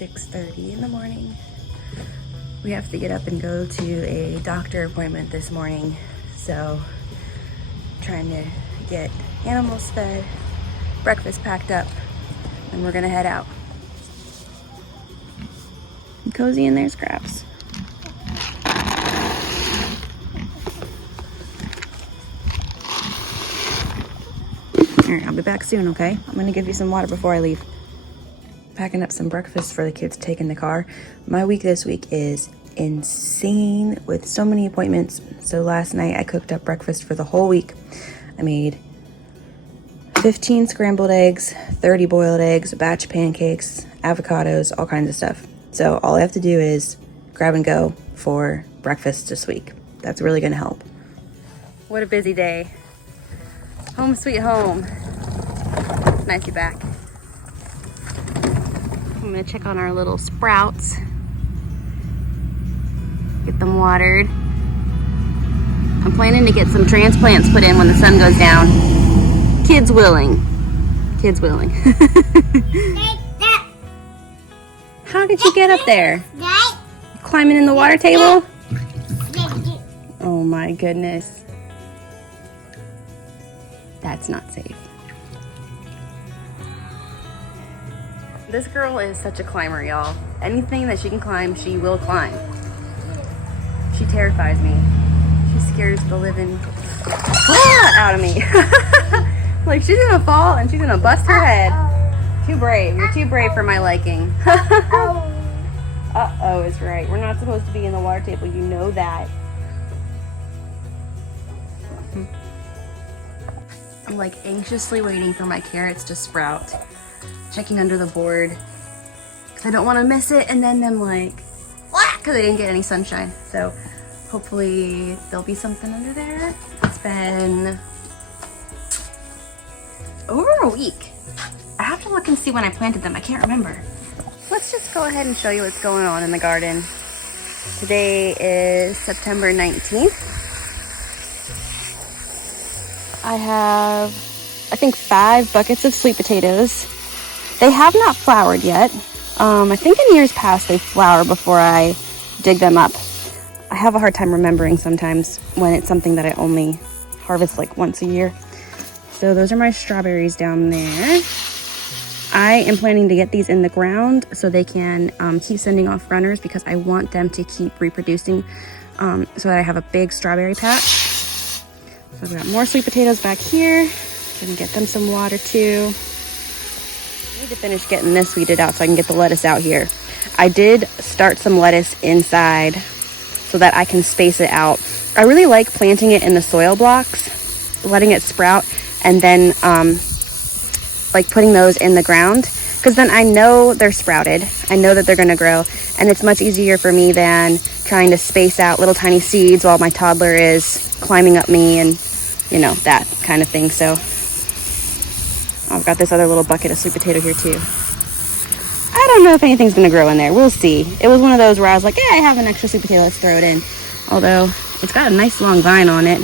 6:30 in the morning. We have to get up and go to a doctor appointment this morning. So trying to get animals fed, breakfast packed up, and we're gonna head out. And Cozy in there, Scraps. All right, I'll be back soon, okay? I'm gonna give you some water before I leave. Packing up some breakfast for the kids to take in the car. My week this week is insane with so many appointments. So last night I cooked up breakfast for the whole week. I made 15 scrambled eggs, 30 boiled eggs, a batch of pancakes, avocados, all kinds of stuff. So all I have to do is grab and go for breakfast this week. That's really gonna help. What a busy day. Home sweet home. It's nice to be back. I'm gonna check on our little sprouts. Get them watered. I'm planning to get some transplants put in when the sun goes down. Kids willing. Kids willing. How did you get up there? Climbing in the water table? Oh my goodness. That's not safe. This girl is such a climber, y'all. Anything that she can climb, she will climb. She terrifies me. She scares the living out of me. Like she's gonna fall and she's gonna bust her head. Too brave. You're too brave for my liking. Uh-oh is right. We're not supposed to be in the water table. You know that. I'm like anxiously waiting for my carrots to sprout. Checking under the board because I don't want to miss it and then them like because I didn't get any sunshine. So hopefully there'll be something under there. It's been over a week. I have to look and see when I planted them. I can't remember. Let's just go ahead and show you what's going on in the garden. Today is September 19th. I have, I think, 5 buckets of sweet potatoes. They have not flowered yet. I think in years past they flower before I dig them up. I have a hard time remembering sometimes when it's something that I only harvest like once a year. So those are my strawberries down there. I am planning to get these in the ground so they can keep sending off runners because I want them to keep reproducing so that I have a big strawberry patch. So I've got more sweet potatoes back here. Gonna get them some water too. I need to finish getting this weeded out so I can get the lettuce out here. I did start some lettuce inside so that I can space it out. I really like planting it in the soil blocks, letting it sprout, and then like putting those in the ground because then I know they're sprouted. I know that they're gonna grow, and it's much easier for me than trying to space out little tiny seeds while my toddler is climbing up me and you know, that kind of thing. So I've got this other little bucket of sweet potato here too. I don't know if anything's gonna grow in there. We'll see. It was one of those where I was like, yeah, I have an extra sweet potato, let's throw it in. Although it's got a nice long vine on it.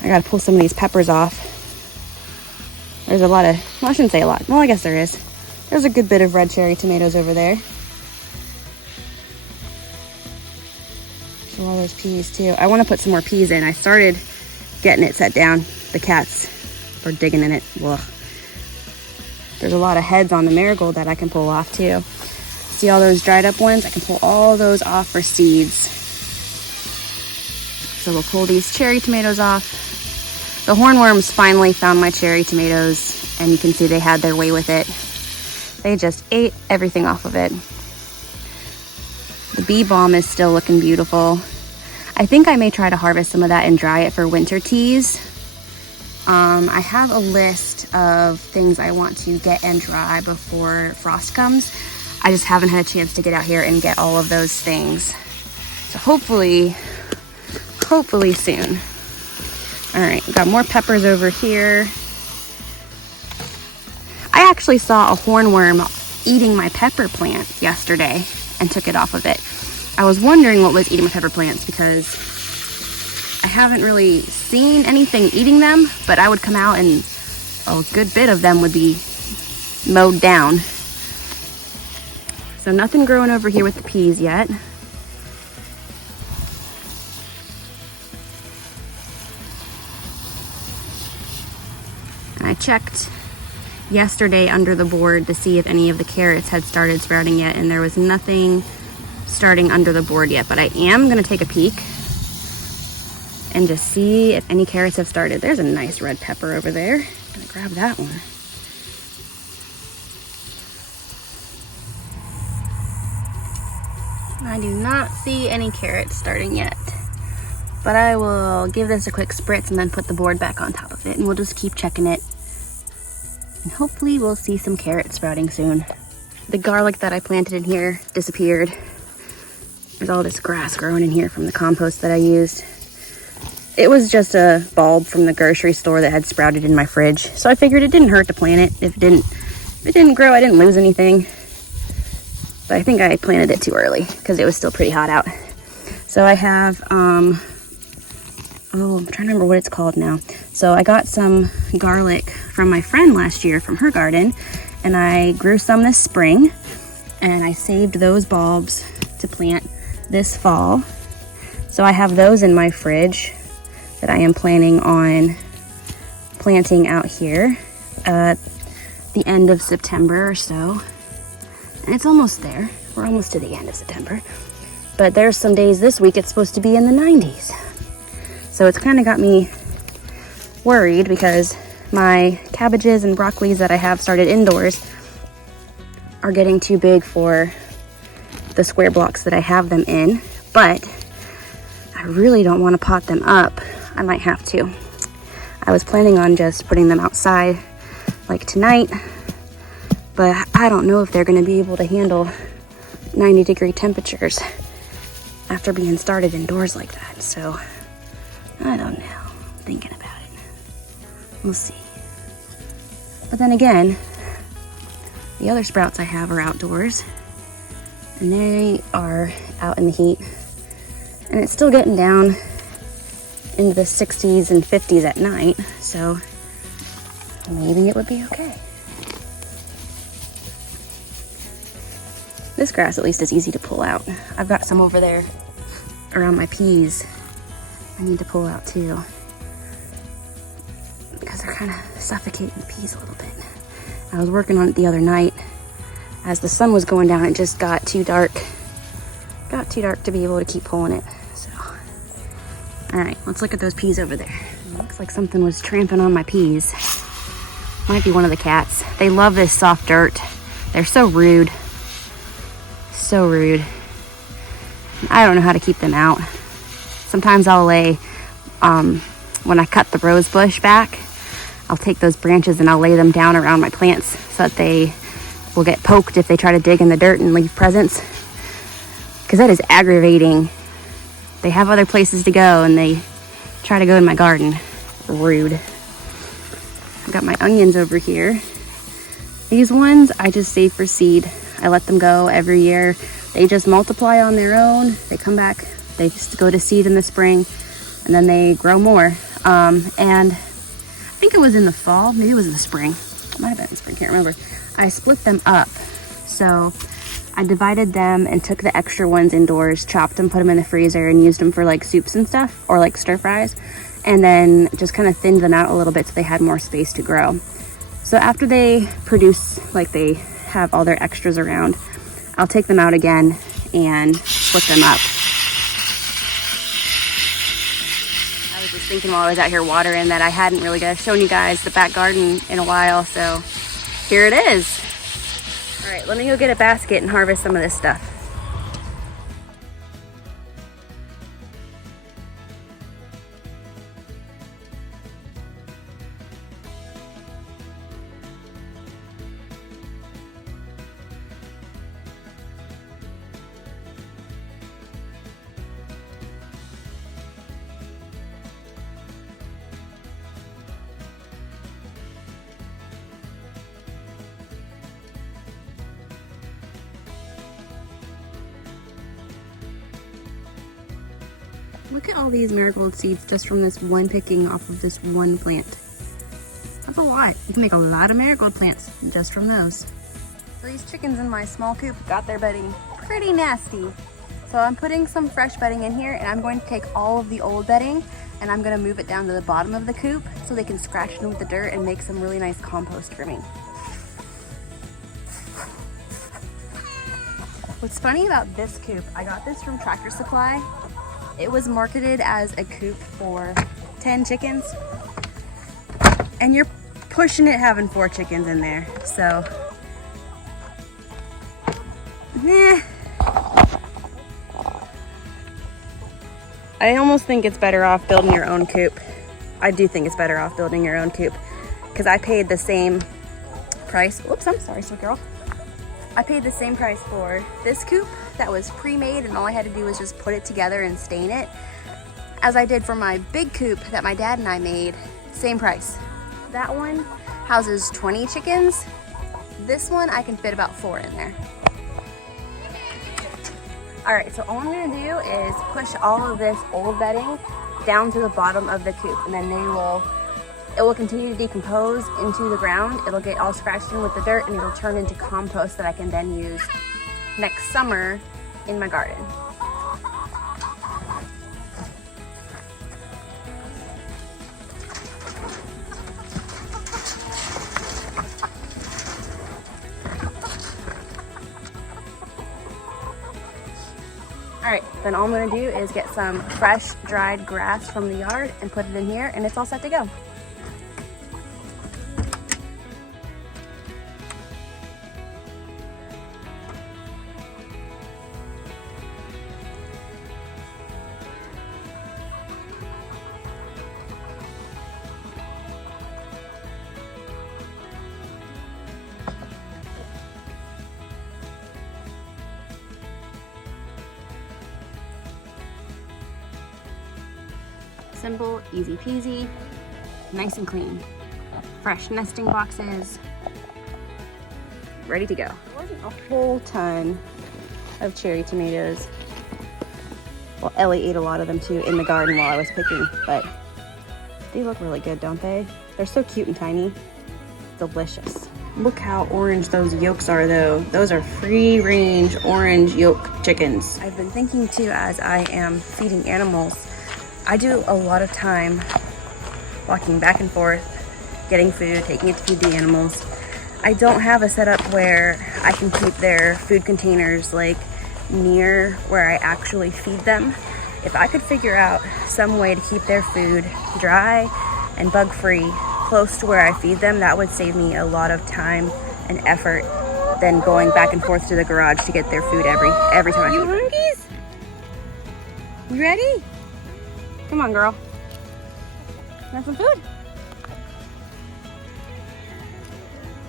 I gotta pull some of these peppers off. There's a lot of, well, I shouldn't say a lot. Well, I guess there is. There's a good bit of red cherry tomatoes over there. So all those peas too. I wanna put some more peas in. I started getting it set down. The cats are digging in it. Ugh. There's a lot of heads on the marigold that I can pull off too. See all those dried up ones? I can pull all those off for seeds. So we'll pull these cherry tomatoes off. The hornworms finally found my cherry tomatoes, and you can see they had their way with it. They just ate everything off of it. The bee balm is still looking beautiful. I think I may try to harvest some of that and dry it for winter teas. I have a list of things I want to get and dry before frost comes. I just haven't had a chance to get out here and get all of those things. So hopefully soon. All right, got more peppers over here. I actually saw a hornworm eating my pepper plant yesterday and took it off of it. I was wondering what was eating my pepper plants because I haven't really seen anything eating them, but I would come out and a good bit of them would be mowed down. So nothing growing over here with the peas yet. And I checked yesterday under the board to see if any of the carrots had started sprouting yet, and there was nothing starting under the board yet, but I am gonna take a peek and just see if any carrots have started. There's a nice red pepper over there. I'm gonna grab that one. I do not see any carrots starting yet, but I will give this a quick spritz and then put the board back on top of it, and we'll just keep checking it. And hopefully we'll see some carrots sprouting soon. The garlic that I planted in here disappeared. There's all this grass growing in here from the compost that I used. It was just a bulb from the grocery store that had sprouted in my fridge, so I figured it didn't hurt to plant it. If it didn't grow, I didn't lose anything. But I think I planted it too early because it was still pretty hot out. So I have, I'm trying to remember what it's called now. So I got some garlic from my friend last year from her garden, and I grew some this spring, and I saved those bulbs to plant this fall. So I have those in my fridge that I am planning on planting out here at the end of September or so. And it's almost there. We're almost to the end of September. But there's some days this week it's supposed to be in the 90s. So it's kind of got me worried because my cabbages and broccolis that I have started indoors are getting too big for the square blocks that I have them in. But I really don't want to pot them up. I might have to. I was planning on just putting them outside like tonight, but I don't know if they're going to be able to handle 90-degree temperatures after being started indoors like that. So I don't know. I'm thinking about it. We'll see. But then again, the other sprouts I have are outdoors, and they are out in the heat, and it's still getting down into the 60s and 50s at night, so maybe it would be okay. This grass at least is easy to pull out. I've got some over there around my peas I need to pull out too, because they're kind of suffocating the peas a little bit. I was working on it the other night. As the sun was going down, it just got too dark. Got too dark to be able to keep pulling it. So, all right, let's look at those peas over there. It looks like something was tramping on my peas. Might be one of the cats. They love this soft dirt. They're so rude. So rude. I don't know how to keep them out. Sometimes I'll lay, when I cut the rose bush back, I'll take those branches and I'll lay them down around my plants so that they will get poked if they try to dig in the dirt and leave presents. Because that is aggravating. They have other places to go and they try to go in my garden. Rude. I've got my onions over here. These ones I just save for seed. I let them go every year. They just multiply on their own. They come back. They just go to seed in the spring and then they grow more. And I think it was in the fall. Maybe it was in the spring. It might have been in the spring. Can't remember. I split them up. So I divided them and took the extra ones indoors, chopped them, put them in the freezer, and used them for like soups and stuff, or like stir fries, and then just kind of thinned them out a little bit so they had more space to grow. So after they produce, like they have all their extras around, I'll take them out again and split them up. I was just thinking while I was out here watering that I hadn't really shown you guys the back garden in a while, so here it is. All right, let me go get a basket and harvest some of this stuff. Look at all these marigold seeds just from this one picking off of this one plant. That's a lot. You can make a lot of marigold plants just from those. So these chickens in my small coop got their bedding pretty nasty. So I'm putting some fresh bedding in here, and I'm going to take all of the old bedding and I'm gonna move it down to the bottom of the coop so they can scratch it with the dirt and make some really nice compost for me. What's funny about this coop, I got this from Tractor Supply. It was marketed as a coop for 10 chickens, and you're pushing it having 4 chickens in there, so I almost think it's better off building your own coop. I do think it's better off building your own coop because I paid the same price. Whoops, I'm sorry, sweet girl. I paid the same price for this coop that was pre-made, and all I had to do was just put it together and stain it, as I did for my big coop that my dad and I made. Same price. That one houses 20 chickens. This one I can fit about 4 in there. All right, so all I'm gonna do is push all of this old bedding down to the bottom of the coop, and then it will continue to decompose into the ground. It'll get all scratched in with the dirt, and it'll turn into compost that I can then use next summer in my garden. All right, then all I'm gonna do is get some fresh dried grass from the yard and put it in here, and it's all set to go. Simple, easy peasy, nice and clean. Fresh nesting boxes, ready to go. There wasn't a whole ton of cherry tomatoes. Well, Ellie ate a lot of them too in the garden while I was picking, but they look really good, don't they? They're so cute and tiny. Delicious. Look how orange those yolks are though. Those are free-range orange yolk chickens. I've been thinking too, as I am feeding animals, I do a lot of time walking back and forth, getting food, taking it to feed the animals. I don't have a setup where I can keep their food containers like near where I actually feed them. If I could figure out some way to keep their food dry and bug-free close to where I feed them, that would save me a lot of time and effort than going back and forth to the garage to get their food every time I feed them. You hungies? You ready? Come on, girl. Want some food?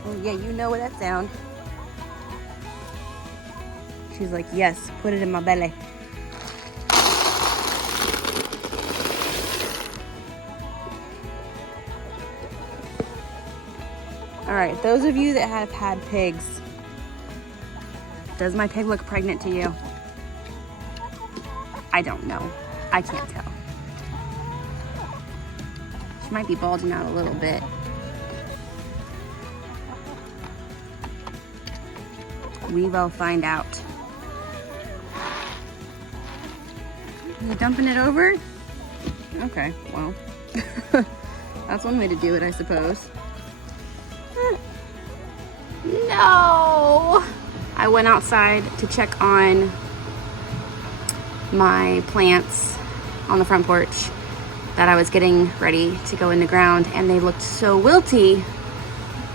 Oh yeah, you know what that sound. She's like, yes, put it in my belly. All right, those of you that have had pigs, does my pig look pregnant to you? I don't know. I can't tell. She might be bulging out a little bit. We will find out. You dumping it over? Okay, well, that's one way to do it, I suppose. No! I went outside to check on my plants on the front porch that I was getting ready to go in the ground, and they looked so wilty.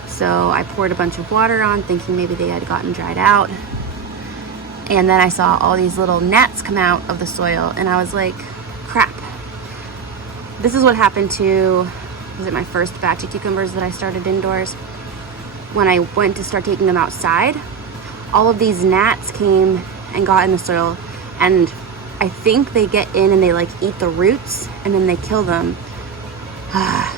So I poured a bunch of water on, thinking maybe they had gotten dried out. And then I saw all these little gnats come out of the soil, and I was like, crap. This is what happened to, was it my first batch of cucumbers that I started indoors? When I went to start taking them outside, all of these gnats came and got in the soil, and I think they get in and they like eat the roots and then they kill them.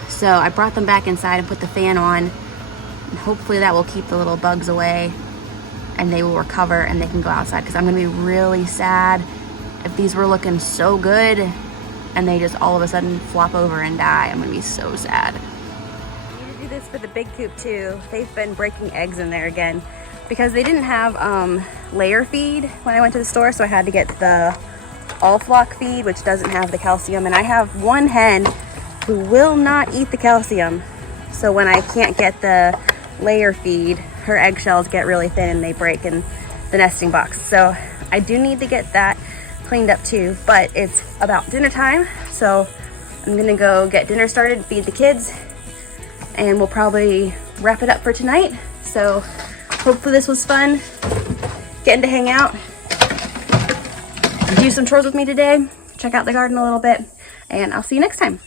So I brought them back inside and put the fan on, and hopefully that will keep the little bugs away and they will recover and they can go outside, because I'm gonna be really sad if these were looking so good and they just all of a sudden flop over and die. I'm gonna be so sad. I need to do this for the big coop too. They've been breaking eggs in there again. because they didn't have layer feed when I went to the store, so I had to get the all flock feed, which doesn't have the calcium. And I have one hen who will not eat the calcium, so when I can't get the layer feed, her eggshells get really thin and they break in the nesting box. So I do need to get that cleaned up too, but it's about dinner time, so I'm gonna go get dinner started, feed the kids, and we'll probably wrap it up for tonight. So hopefully this was fun, getting to hang out, do some chores with me today, check out the garden a little bit, and I'll see you next time.